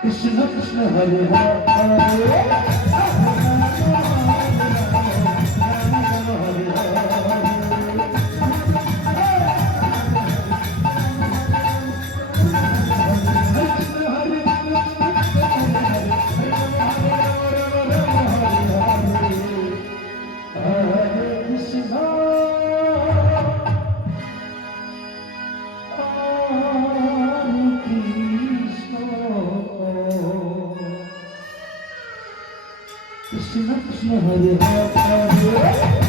Krishna. Krishna Krishna Hare Krishna Krishna Hare Hare